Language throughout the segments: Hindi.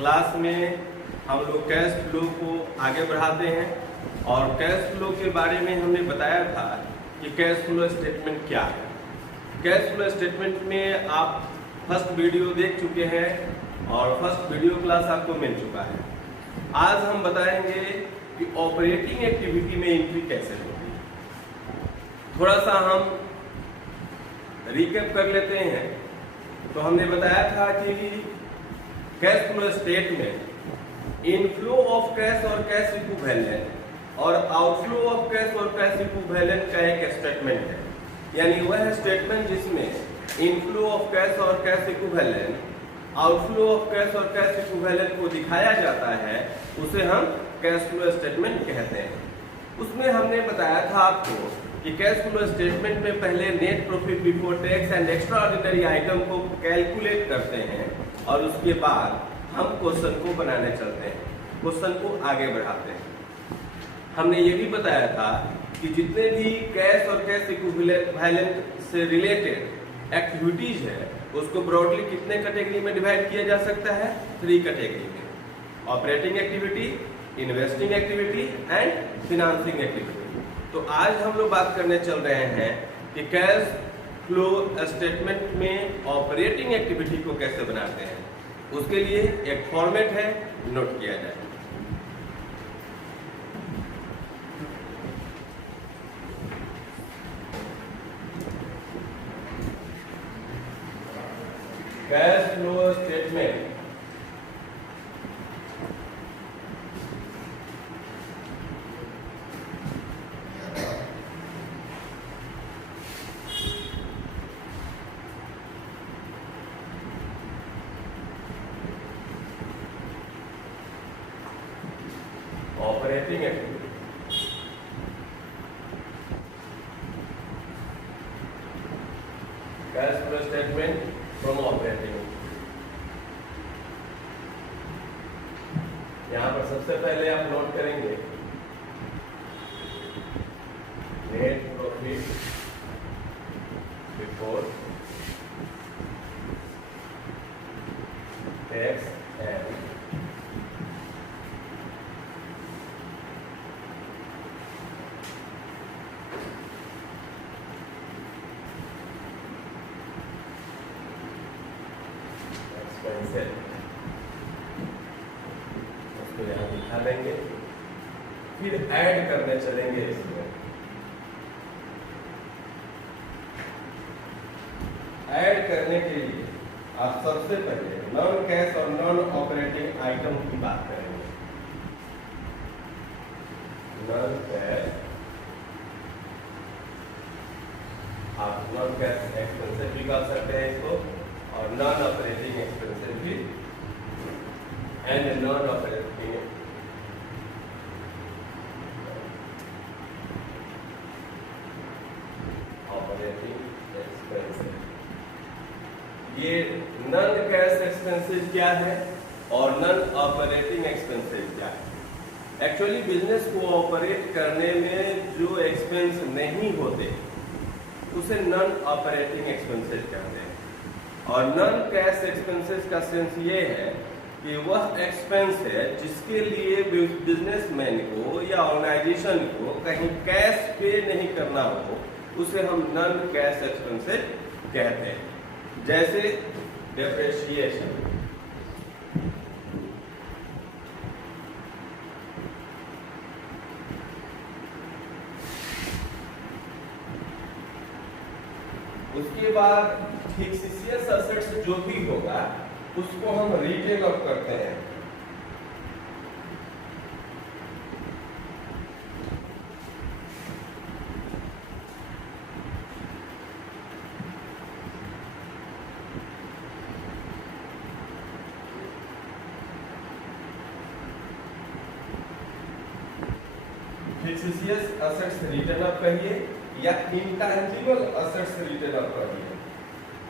क्लास में हम लोग कैश फ्लो को आगे बढ़ाते हैं और कैश फ्लो के बारे में हमने बताया था कि कैश फ्लो स्टेटमेंट क्या है। कैश फ्लो स्टेटमेंट में आप फर्स्ट वीडियो देख चुके हैं और फर्स्ट वीडियो क्लास आपको मिल चुका है। आज हम बताएंगे कि ऑपरेटिंग एक्टिविटी में एंट्री कैसे होगी। थोड़ा सा हम रिकैप कर लेते हैं। तो हमने बताया था कि कैश फ्लो स्टेट में इनफ्लो ऑफ कैश और कैश इक्विवेलेंट और आउटफ्लो ऑफ कैश और कैश इक्विवेलेंट का एक स्टेटमेंट है, यानी वह स्टेटमेंट जिसमें इनफ्लो ऑफ कैश और cash equivalent, outflow of cash और कैश इक्विवेलेंट को दिखाया जाता है, उसे हम कैश फ्लो स्टेटमेंट कहते हैं। उसमें हमने बताया था आपको कि कैश फ्लो स्टेटमेंट में पहले net profit before tax and extra ordinary item को कैलकुलेट करते हैं और उसके बाद हम क्वेश्चन को बनाने चलते हैं, क्वेश्चन को आगे बढ़ाते हैं। हमने ये भी बताया था कि जितने भी कैश और कैश इक्विवेलेंट से रिलेटेड एक्टिविटीज है उसको ब्रॉडली कितने कैटेगरी में डिवाइड किया जा सकता है? 3 कैटेगरी में, operating activity, investing activity and financing activity. तो आज हम लोग बात करने चल रहे हैं कि कैश फ्लो स्टेटमेंट में ऑपरेटिंग एक्टिविटी को कैसे बनाते हैं। उसके लिए एक फॉर्मेट है, नोट किया जाए। Cash flow statement operating activity, cash flow statement from operating. यहां पर सबसे पहले आप नोट करेंगे net profit before tax and उसको यहाँ दिखा देंगे, फिर ऐड करने चलेंगे। इसमें ऐड करने के लिए आप सबसे पहले नॉन कैश और नॉन ऑपरेटिंग आइटम की बात करेंगे। नॉन कैश, आप नॉन कैश एक्सपेंसेस भी कर सकते हैं इसको, और नॉन ऑपरेटिंग एक्सपेंसेस भी एंड नॉन ऑपरेटिंग एक्सपेंसेस। ये नॉन कैश एक्सपेंसेस क्या है और नॉन ऑपरेटिंग एक्सपेंसेस क्या है? एक्चुअली बिजनेस को ऑपरेट करने में जो एक्सपेंस नहीं होते उसे नॉन ऑपरेटिंग एक्सपेंसेस कहते हैं। और नॉन कैश एक्सपेंसेस का सेंस ये है कि वह एक्सपेंस है जिसके लिए बिजनेसमैन को या ऑर्गेनाइजेशन को कहीं कैश पे नहीं करना हो, उसे हम नॉन कैश एक्सपेंसेस कहते हैं। जैसे डेप्रिसिएशन, उसके बाद फिक्सिशियस एसेट्स जो भी होगा उसको हम रिटेल ऑफ करते हैं। फिक्सिशियस एसेट्स रिटर्न ऑफ कहिए या इंटैंजिबल एसेट्स रिटर्न ऑफ कहिए।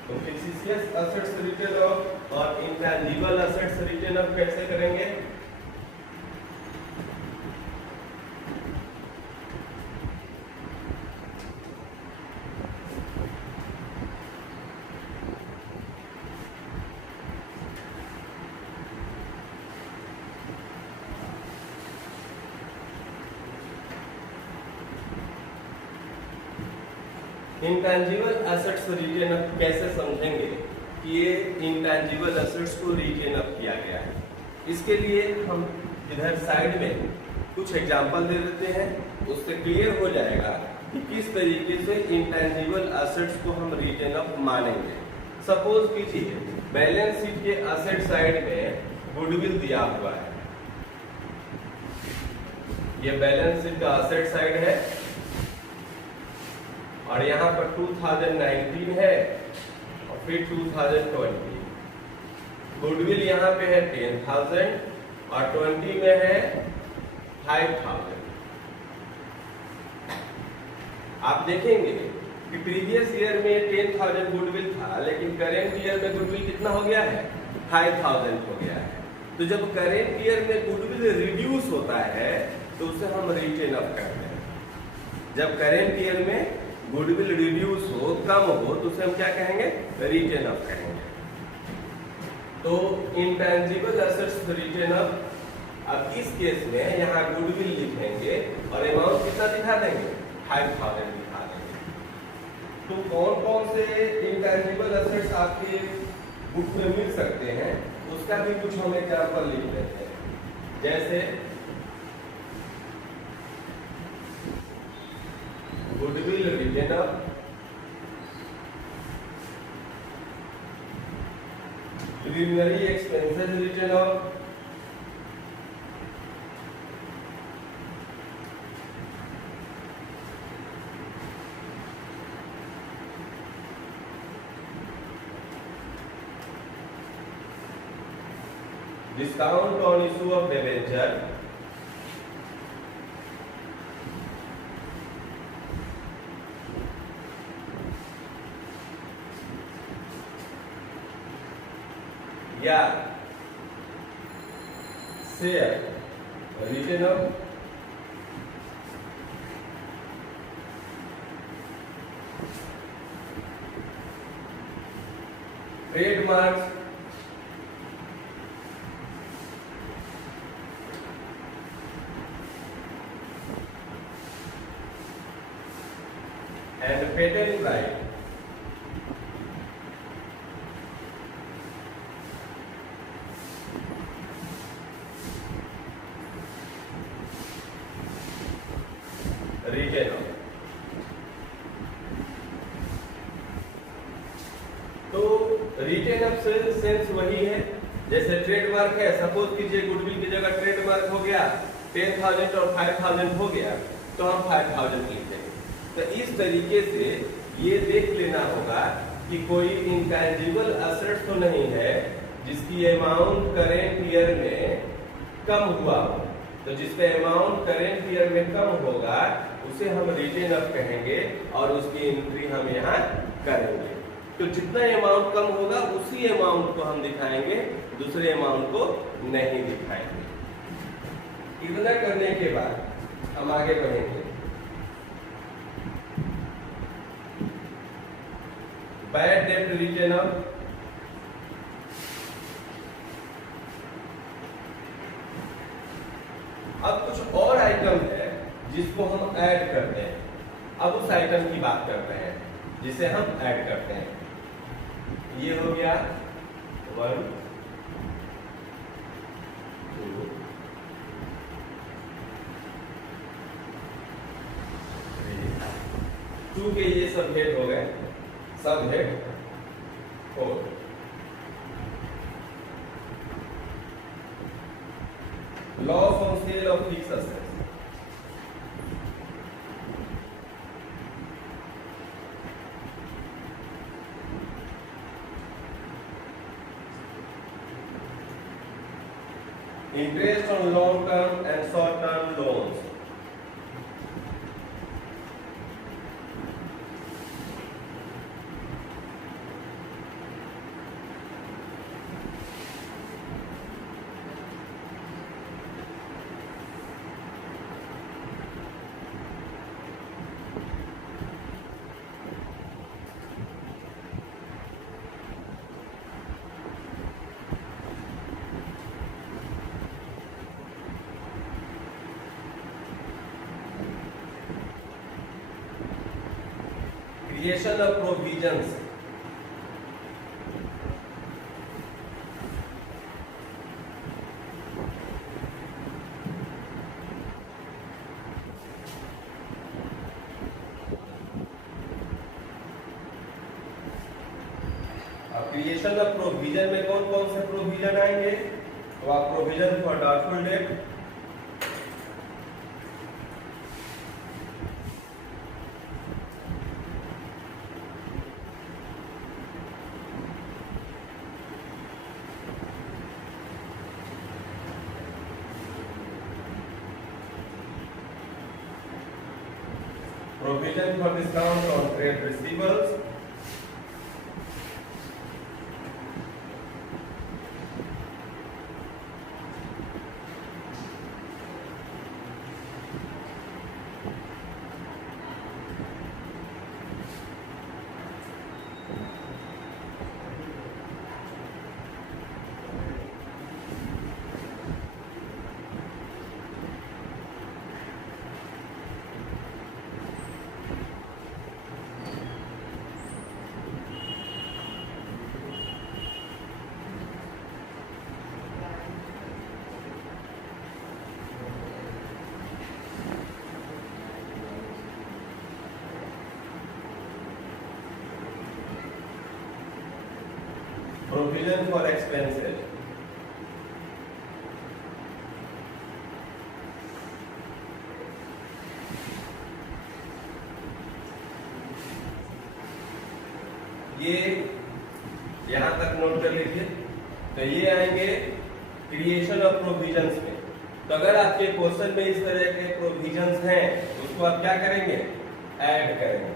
तो फिक्सिशियस एसेट्स रिटर्न ऑफ और इंटैंजिबल एसेट्स रिटर्न ऑफ कैसे करेंगे? इंटेंजिबल एसेट्स रिटेन अप कैसे समझेंगे कि ये इंटेंजिबल एसेट्स को रिटेन अप किया गया है। इसके लिए हम इधर साइड में कुछ एग्जांपल दे देते हैं, उससे क्लियर हो जाएगा कि किस तरीके से इंटेंजिबल एसेट्स को हम रिटेन अप मानेंगे। सपोज कीजिए बैलेंस शीट के एसेट साइड में गुडविल दिया हुआ है, ये बैलेंस शीट का एसेट साइड है और यहाँ पर 2019 है और फिर 2020। गुडविल यहाँ पे है 10,000 और 20 में है 5,000। आप देखेंगे कि प्रीवियस ईयर में 10,000 गुडविल था, लेकिन करेंट ईयर में गुडविल कितना हो गया है, 5,000 हो गया है। तो जब करेंट ईयर में गुडविल रिड्यूस होता है तो उसे हम रिटेन अप करते हैं। जब करेंट ईयर में गुडविल रिड्यूस हो, कम हो, तो उसे हम क्या कहेंगे, रिटेन अप कहेंगे। तो इंटेंजिबल एसेट्स रिटेन अप, अब इस केस में यहाँ गुडविल लिखेंगे और अमाउंट कितना दिखा देंगे, 5,000 दिखा देंगे। तो कौन कौन से इंटेंजिबल एसेट्स आपके बुक में मिल सकते हैं उसका भी कुछ हम एग्जांपल लिख लेते हैं। जैसे goodwill written up, preliminary expenses written up, discount on issue of debenture, या share written up, trademarks, and patent right. Written up. तो रिटेन अप सेंस वही है जैसे ट्रेडमार्क है। सपोज कीजिए गुडविल की जगह ट्रेडमार्क हो गया 10,000 और 5,000 हो गया, तो हम 5,000 लिख देंगे। तो इस तरीके से ये देख लेना होगा कि कोई इंटेंजिबल एसेट्स तो नहीं है जिसकी अमाउंट करेंट ईयर में कम हुआ हो। तो जिसका अमाउंट करेंट ईयर में कम होगा उसे हम रिटेन अप कहेंगे और उसकी एंट्री हम यहाँ करेंगे। तो जितना अमाउंट कम होगा उसी अमाउंट को हम दिखाएंगे, दूसरे अमाउंट को नहीं दिखाएंगे। इतना करने के बाद हम आगे बढ़ेंगे। बैड डेट रिटेन अप, अब कुछ और आइटम है जिसको हम ऐड करते हैं। अब उस आइटम की बात करते हैं जिसे हम ऐड करते हैं। ये हो गया 1 2 3 2 के ये सब हेड हो गए, सब head 4। Loss on sale of fixed assets, interest on long term and short term loans, creation of provisions, creation of provision में कौन कौन से प्रोविजन आएंगे? तो आप provision for doubtful debt, provision for discount on trade receivables, provision for expenses, ये यहां तक नोट कर लीजिए। तो ये आएंगे क्रिएशन ऑफ प्रोविजंस में। तो अगर आपके क्वेश्चन में इस तरह के प्रोविजंस हैं उसको आप क्या करेंगे? ऐड करेंगे।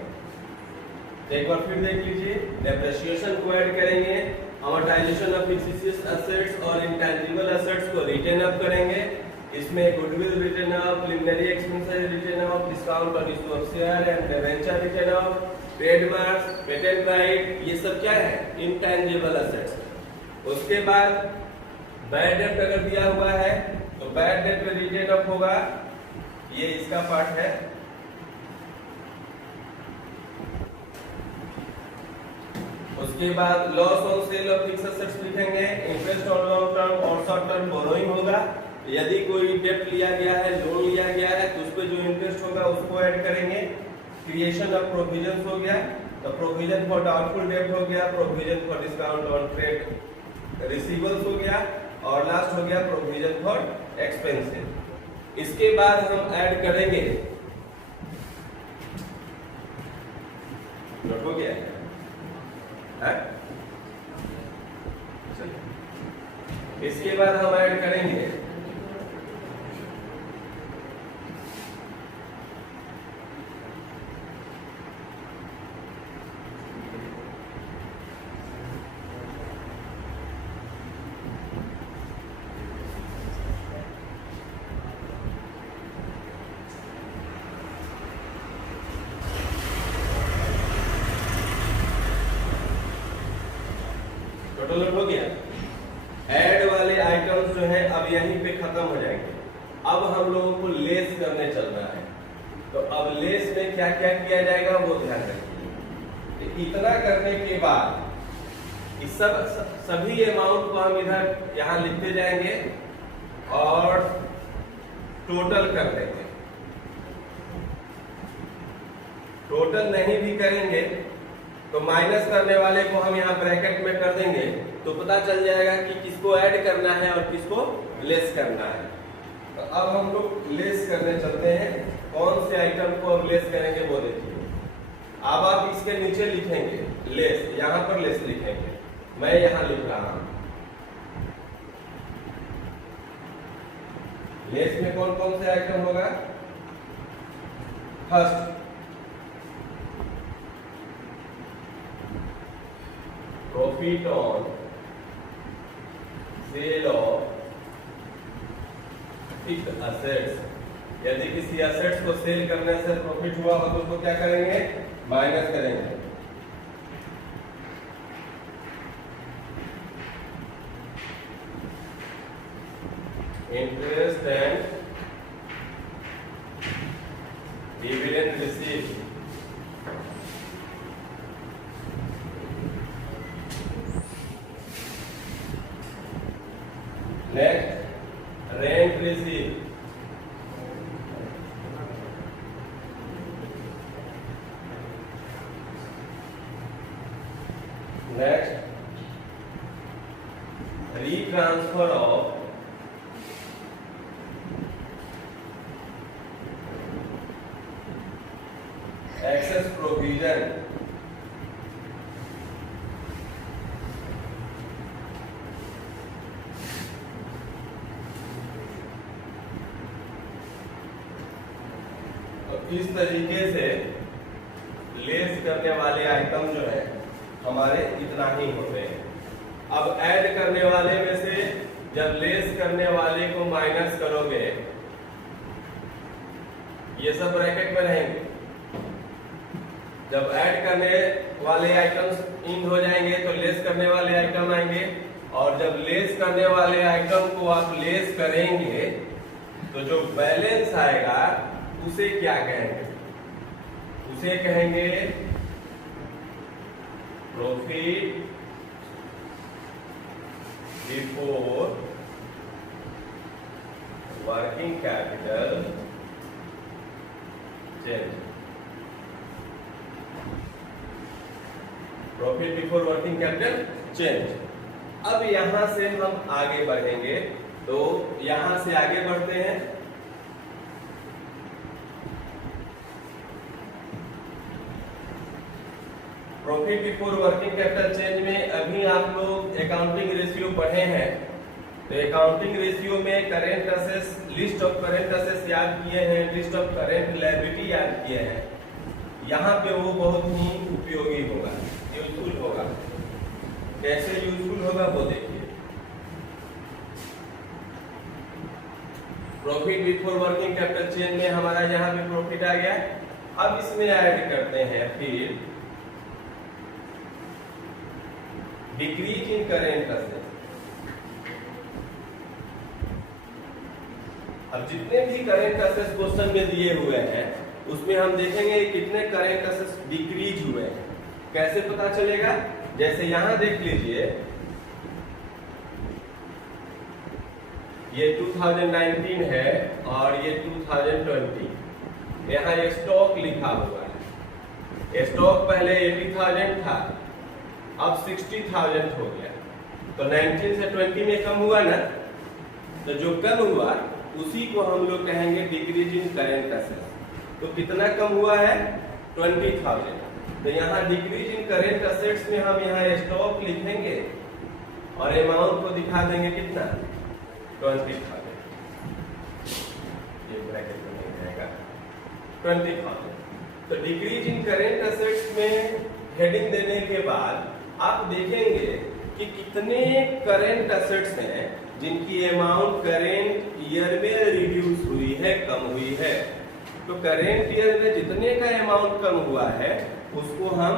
तो एक बार फिर देख लीजिए, डेप्रिसिएशन को ऐड करेंगे, अमोर्टाइजेशन ऑफ फिक्स्ड एसेट्स और इंटेंजिबल एसेट्स को रिटेन अप करेंगे, इसमें goodwill written up, preliminary expenses written up, discount on issue of share and debenture written up, trademarks, patent right, ये सब क्या है? Intangible assets. उसके बाद बैड डेट अगर दिया हुआ है तो बैड डेट पे रिटेन अप होगा, ये इसका पार्ट है। उसके बाद loss on sale of fixed assets लिखेंगे, इंटरेस्ट ऑन लॉन्ग टर्म और शॉर्ट टर्म बोरोइंग होगा। यदि कोई डेट लिया गया है, लोन लिया गया है, तो उस पे जो इंटरेस्ट होगा उसको ऐड करेंगे। क्रिएशन ऑफ प्रोविजंस हो गया, तो प्रोविजन फॉर डाउटफुल डेट हो गया, provision for discount on trade receivables हो गया, और लास्ट हो गया प्रोविजन फॉर एक्सपेंसेस। इसके बाद हम ऐड करेंगे, नोट हो गया है? इसके बाद हम ऐड करेंगे टोटल हो गया। ऐड वाले आइटम्स जो है अब यहीं पे खत्म हो जाएंगे। अब हम लोगों को लेस करने चलना है। तो अब लेस में क्या क्या किया जाएगा वो ध्यान रखिए। इतना करने के बाद इस सभी अमाउंट को हम इधर यहाँ लिखते जाएंगे और टोटल कर देंगे। टोटल नहीं भी करेंगे तो माइनस करने वाले को हम यहाँ ब्रैकेट में कर देंगे, तो पता चल जाएगा कि किसको ऐड करना है और किसको लेस करना है। तो अब हम लोग लेस करने चलते हैं। कौन से आइटम को अब लेस करेंगे वो देखिए। अब आप इसके नीचे लिखेंगे लेस, यहाँ पर लेस लिखेंगे, मैं यहाँ लिख रहा हूं। लेस में कौन कौन से आइटम होगा? First profit on sale of fixed assets. यदि किसी एसेट्स को सेल करने से प्रॉफिट हुआ हो तो उसको क्या करेंगे? माइनस करेंगे। Interest and dividend received, next rent receive, next retransfer of excess provision, तो इस तरीके से लेस करने वाले आइटम जो है हमारे इतना ही होते हैं। अब ऐड करने वाले में से जब लेस करने वाले को माइनस करोगे, ये सब ब्रैकेट में रहेंगे। जब ऐड करने वाले आइटम्स इन हो जाएंगे तो लेस करने वाले आइटम आएंगे, और जब लेस करने वाले आइटम को आप लेस करेंगे तो जो बैलेंस आएगा उसे क्या कहेंगे? उसे कहेंगे profit before working capital change. Profit before working capital change. अब यहां से हम आगे बढ़ेंगे, तो यहां से आगे बढ़ते हैं। Profit before working capital change में अभी आप लोग अकाउंटिंग रेशियो पढ़े हैं, तो अकाउंटिंग रेशियो में current assets, list of current assets याद किए हैं, लिस्ट ऑफ करेंट लायबिलिटी याद किए हैं। यहाँ पे वो बहुत ही उपयोगी होगा, यूजफुल होगा। कैसे यूजफुल होगा वो देखिए। Profit before working capital change में हमारा यहाँ पे प्रॉफिट आ गया। अब इसमें ऐड करते हैं फिर डिक्रीज इन करेंट असेट्स। अब जितने भी करेंट असेट्स क्वेश्चन में दिए हुए हैं उसमें हम देखेंगे कितने करेंट असेट्स डिक्रीज हुए हैं। कैसे पता चलेगा? जैसे यहां देख लीजिए, ये 2019 है और ये 2020। यहाँ स्टॉक लिखा हुआ है। स्टॉक पहले 80,000 था, अब 60,000 हो गया, तो 19 से 20 में कम हुआ ना, तो जो कम हुआ उसी को हम लोग कहेंगे डिक्रीज इन करेंट असेट्स। तो कितना कम हुआ है? 20,000। तो यहाँ डिक्रीज इन करेंट असेट्स में हम यहाँ स्टॉक लिखेंगे और अमाउंट को दिखा देंगे कितना? 20,000। ये ब्रैकेट में नहीं रहेगा, 20,000। तो डिक्रीज इन करेंट असेट्स में हेडिंग देने के बाद आप देखेंगे कि कितने करेंट असेट्स हैं जिनकी अमाउंट करेंट ईयर में रिड्यूस हुई है, कम हुई है। तो करेंट ईयर में जितने का अमाउंट कम हुआ है उसको हम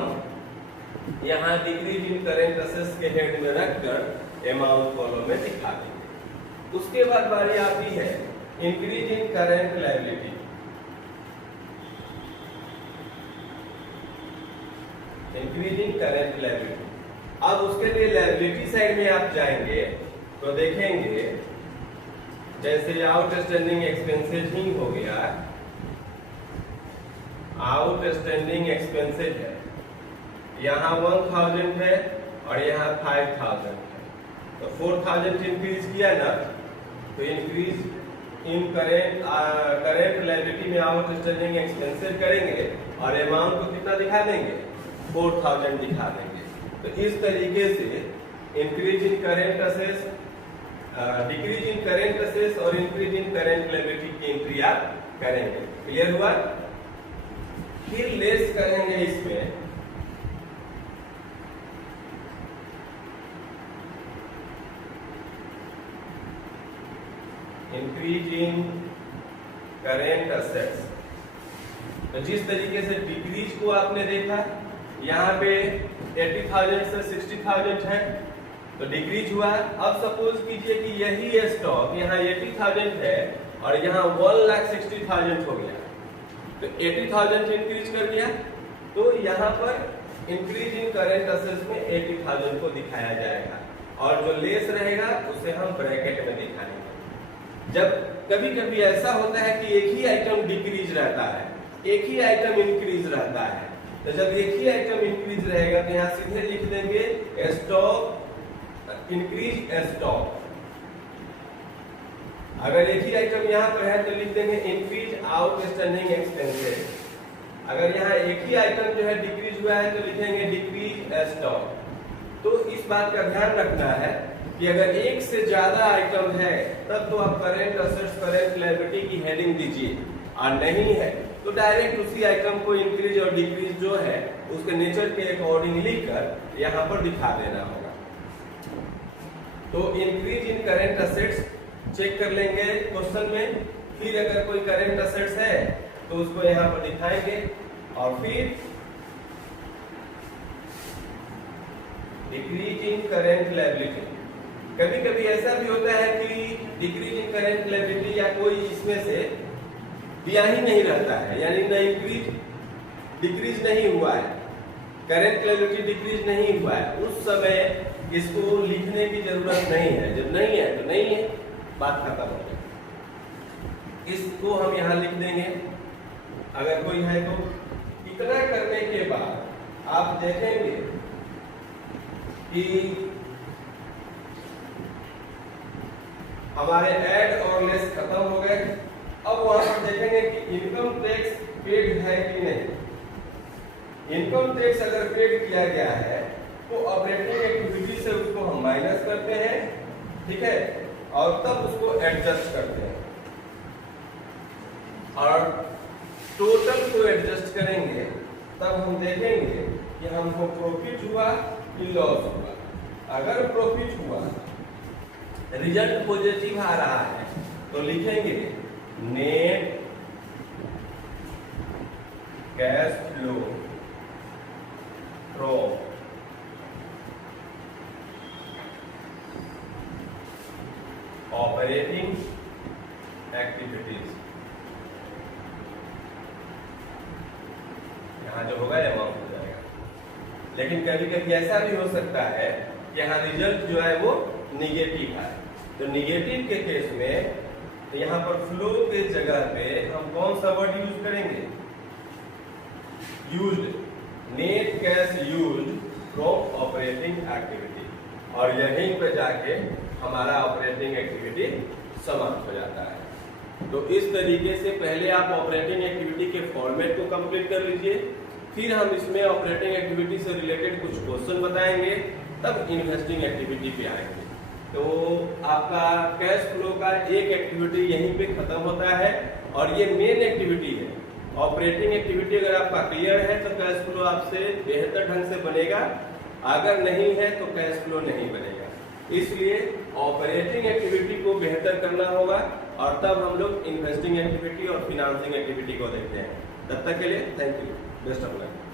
यहाँ डिक्रीज इन करेंट असेट्स के हेड में रखकर अमाउंट कॉलम में दिखा देंगे। उसके बाद बारी आती है increase in current liability. Increase in current liability. अब उसके लिए लायबिलिटी साइड में आप जाएंगे तो देखेंगे जैसे आउटस्टैंडिंग एक्सपेंसेस ही हो गया, आउटस्टैंडिंग एक्सपेंसेस है, यहाँ 1000 है और यहाँ 5000 है, तो 4000 इंक्रीज किया ना, तो इंक्रीज इन करेंट लायबिलिटी में आउटस्टैंडिंग एक्सपेंसेस करेंगे और अमाउंट को कितना दिखा देंगे? 4000 दिखा देंगे। तो इस तरीके से increase in current assets, decrease in current assets और इंक्रीज इन करेंट लायबिलिटी की एंट्री आप करेंगे। क्लियर हुआ? फिर लेस करेंगे इसमें इंक्रीज इन करेंट असेट्स। तो जिस तरीके से डिक्रीज को आपने देखा, यहाँ पे 80,000 से 60,000 है तो डिक्रीज हुआ। अब सपोज कीजिए कि यही स्टॉक यहाँ 80,000 है और यहाँ 1,60,000 हो गया, तो 80,000 इंक्रीज कर दिया, तो यहाँ पर इंक्रीज इन करेंट असेट्स में 80,000 को दिखाया जाएगा। और जो लेस रहेगा उसे हम ब्रैकेट में दिखाएंगे। जब कभी कभी ऐसा होता है कि एक ही आइटम डिक्रीज रहता है, एक ही आइटम इंक्रीज रहता है, तो जब एक ही आइटम इंक्रीज रहेगा तो यहाँ सीधे लिख देंगे स्टॉक इंक्रीज स्टॉक। अगर एक ही आइटम यहाँ पर है तो लिख देंगे इंक्रीज आउटस्टैंडिंग एक्सपेंसेस। अगर यहाँ एक ही आइटम जो है डिक्रीज हुआ है तो लिखेंगे डिक्रीज स्टॉक। तो इस बात का ध्यान रखना है कि अगर एक से ज्यादा आइटम है तब तो आप करेंट असेट्स करेंट लायबिलिटी की हेडिंग दीजिए, और नहीं है तो डायरेक्ट उसी आइटम को इंक्रीज और डिक्रीज जो है उसके नेचर के अकॉर्डिंग लिखकर यहाँ पर दिखा देना होगा। तो increase in current assets check कर लेंगे क्वेश्चन में, फिर अगर कोई करेंट असेट्स है तो उसको यहाँ पर दिखाएंगे, और फिर डिक्रीज इन करेंट लायबिलिटी। कभी कभी ऐसा भी होता है कि डिक्रीज इन करेंट लायबिलिटी या कोई इसमें से दिया ही नहीं रहता है, यानी न इंक्रीज डिक्रीज नहीं हुआ है, करेंट लायबिलिटी डिक्रीज नहीं हुआ है, उस समय इसको लिखने की जरूरत नहीं है। जब नहीं है तो नहीं है, बात खत्म हो गई। इसको हम यहाँ लिख देंगे अगर कोई है तो। इतना करने के बाद आप देखेंगे कि हमारे ऐड और लेस खत्म हो गए। अब वहां पर देखेंगे कि इनकम टैक्स पेड है कि नहीं। इनकम टैक्स अगर पेड किया गया है तो ऑपरेटिंग एक्टिविटी से उसको हम माइनस करते हैं, ठीक है, और तब उसको एडजस्ट करते हैं, और टोटल को एडजस्ट करेंगे तब हम देखेंगे कि हमको प्रॉफिट हुआ कि लॉस हुआ। अगर प्रॉफिट हुआ, रिजल्ट पॉजिटिव आ रहा है, तो लिखेंगे net cash flow from operating activities. यहाँ जो होगा अमाउंट हो जाएगा। लेकिन कभी कभी ऐसा भी हो सकता है कि यहाँ रिजल्ट जो है वो निगेटिव है, तो निगेटिव के केस में तो यहाँ पर फ्लो के जगह पे हम कौन सा वर्ड यूज करेंगे, used net cash used from operating activity, और यहीं पे जाके हमारा ऑपरेटिंग एक्टिविटी समाप्त हो जाता है। तो इस तरीके से पहले आप ऑपरेटिंग एक्टिविटी के फॉर्मेट को कंप्लीट कर लीजिए, फिर हम इसमें ऑपरेटिंग एक्टिविटी से रिलेटेड कुछ क्वेश्चन बताएंगे, तब इन्वेस्टिंग एक्टिविटी पे आएंगे। तो आपका कैश फ्लो का एक एक्टिविटी यहीं पे खत्म होता है, और ये मेन एक्टिविटी है। ऑपरेटिंग एक्टिविटी अगर आपका क्लियर है तो कैश फ्लो आपसे बेहतर ढंग से बनेगा, अगर नहीं है तो कैश फ्लो नहीं बनेगा। इसलिए ऑपरेटिंग एक्टिविटी को बेहतर करना होगा, और तब हम लोग इन्वेस्टिंग एक्टिविटी और फिनांसिंग एक्टिविटी को देखते हैं। तब तक के लिए thank you, best of luck.